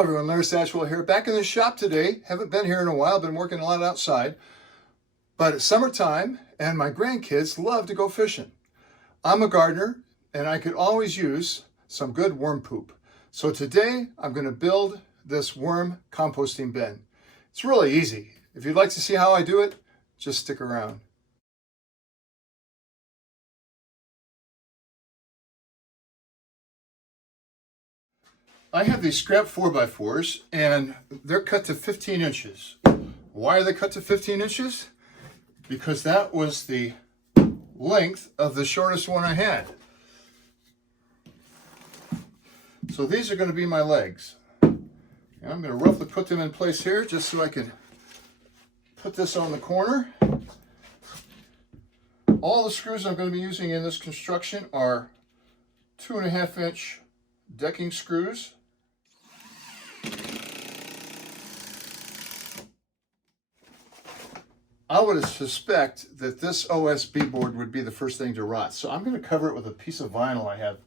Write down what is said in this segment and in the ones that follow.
Hello everyone, Larry Satchwell here, back in the shop today. Haven't been here in a while, been working a lot outside. But it's summertime and my grandkids love to go fishing. I'm a gardener and I could always use some good worm poop. So today I'm going to build this worm composting bin. It's really easy. If you'd like to see how I do it, just stick around. I have these scrap 4x4s and they're cut to 15 inches. Why are they cut to 15 inches? Because that was the length of the shortest one I had. So these are going to be my legs. And I'm going to roughly put them in place here just so I can put this on the corner. All the screws I'm going to be using in this construction are 2.5-inch decking screws. I would suspect that this OSB board would be the first thing to rot. So I'm going to cover it with a piece of vinyl I have.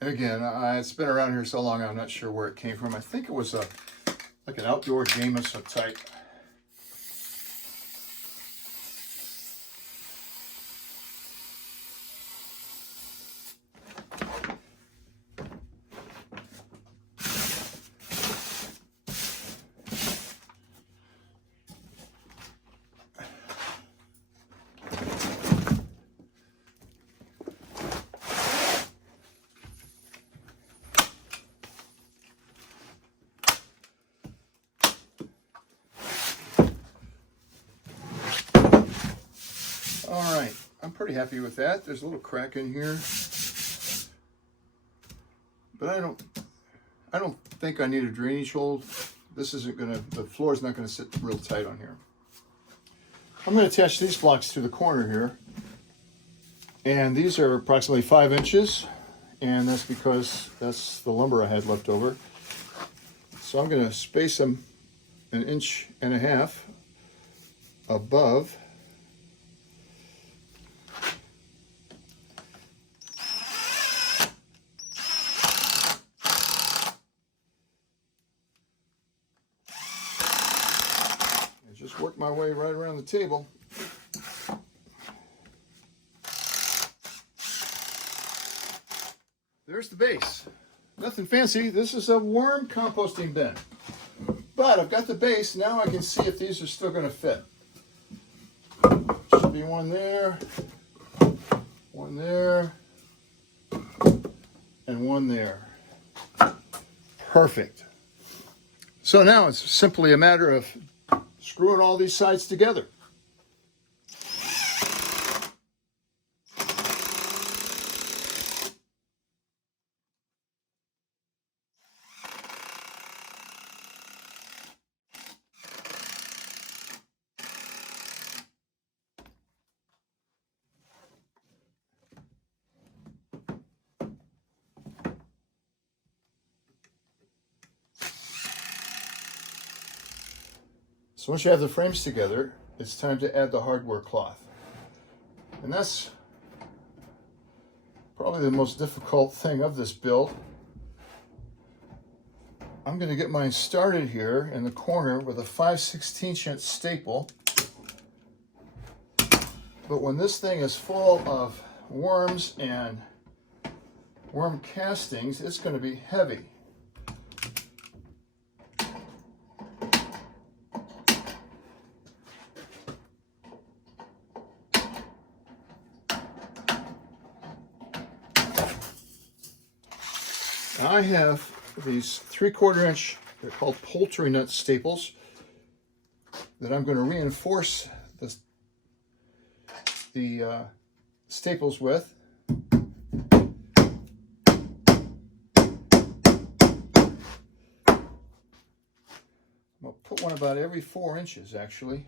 And again, it's been around here so long I'm not sure where it came from. I think it was like an outdoor Jameson type. All right, I'm pretty happy with that. There's a little crack in here, but I don't think I need a drainage hole. This isn't gonna, the floor is not gonna sit real tight on here. I'm gonna attach these blocks to the corner here, and these are approximately 5 inches, and that's because that's the lumber I had left over. So I'm gonna space them 1.5 inches above. Just work my way right around the table. There's the base. Nothing fancy. This is a worm composting bin. But I've got the base. Now I can see if these are still going to fit. Should be one there, and one there. Perfect. So now it's simply a matter of screwing all these sides together. So once you have the frames together, it's time to add the hardware cloth. And that's probably the most difficult thing of this build. I'm going to get mine started here in the corner with a 5/16" staple. But when this thing is full of worms and worm castings, it's going to be heavy. I have these 3/4 inch, they're called Poultry Nut Staples, that I'm going to reinforce the staples with. I'll put one about every 4 inches actually.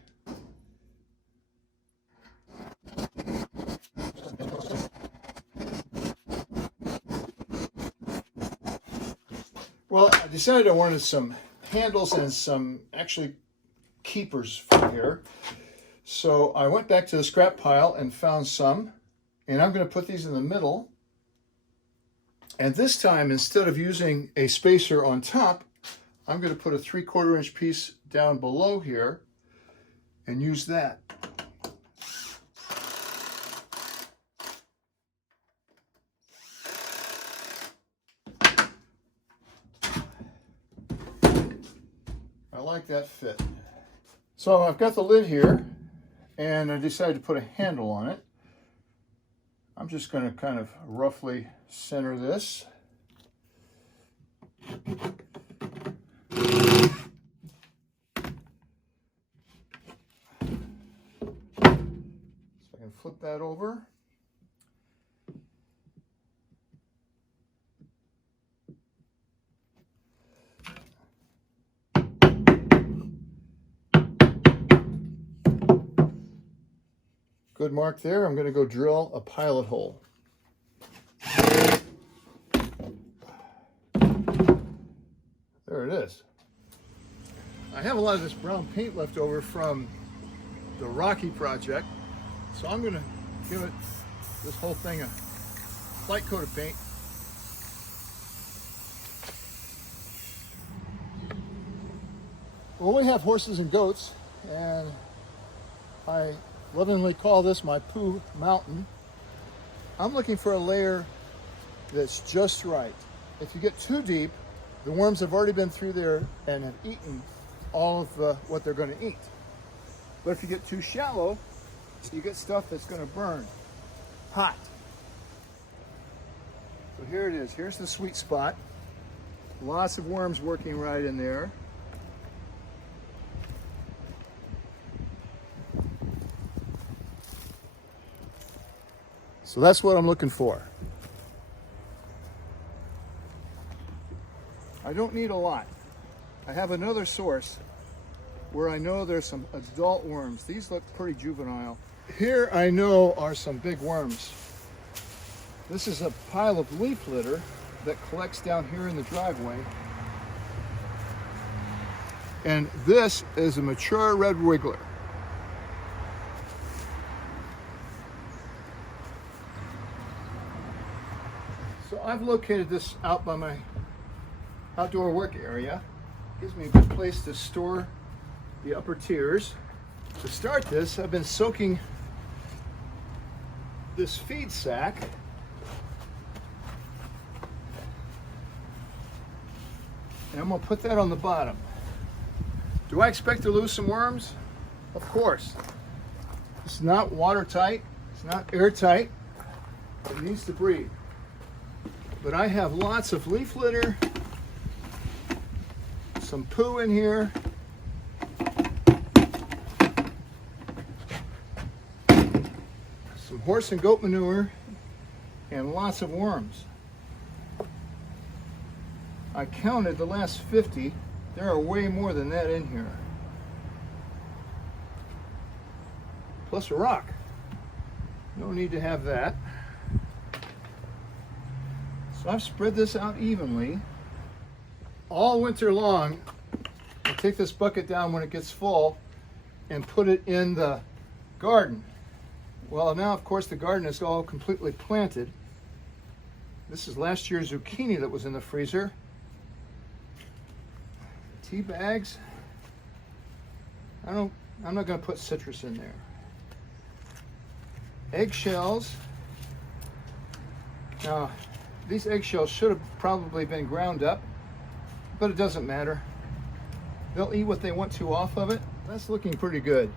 Well, I decided I wanted some handles and some actually keepers for here. So I went back to the scrap pile and found some, and I'm going to put these in the middle And this time, instead of using a spacer on top, I'm going to put a 3/4 inch piece down below here and use that. I like that fit. So I've got the lid here, and I decided to put a handle on it. I'm just going to kind of roughly center this. So I can flip that over. Good mark there. I'm going to go drill a pilot hole. There it is. I have a lot of this brown paint left over from the Rocky project, so I'm going to give it, this whole thing, a light coat of paint. Well, we have horses and goats, and I lovingly call this my poo mountain. I'm looking for a layer that's just right. If you get too deep, the worms have already been through there and have eaten all of what they're going to eat. But if you get too shallow, you get stuff that's going to burn hot. So here it is. Here's the sweet spot. Lots of worms working right in there. So that's what I'm looking for. I don't need a lot. I have another source where I know there's some adult worms. These look pretty juvenile. Here I know are some big worms. This is a pile of leaf litter that collects down here in the driveway. And this is a mature red wiggler. So I've located this out by my outdoor work area. Gives me a good place to store the upper tiers. To start this, I've been soaking this feed sack and I'm going to put that on the bottom. Do I expect to lose some worms? Of course. It's not watertight, it's not airtight, it needs to breathe. But I have lots of leaf litter, some poo in here, some horse and goat manure, and lots of worms. I counted the last 50. There are way more than that in here. Plus a rock. No need to have that. So I've spread this out evenly. All winter long, I take this bucket down when it gets full and put it in the garden. Well, now of course the garden is all completely planted. This is last year's zucchini that was in the freezer. Tea bags. I'm not going to put citrus in there. Eggshells. Now, these eggshells should have probably been ground up, but it doesn't matter. They'll eat what they want to off of it. That's looking pretty good.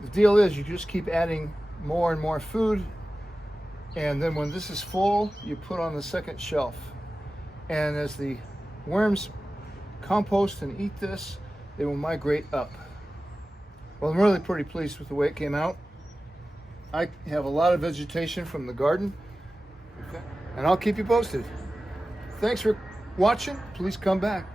The deal is you just keep adding more and more food, and then when this is full, you put on the second shelf. And as the worms compost and eat this, they will migrate up. Well, I'm really pretty pleased with the way it came out. I have a lot of vegetation from the garden, and I'll keep you posted. Thanks for watching. Please come back.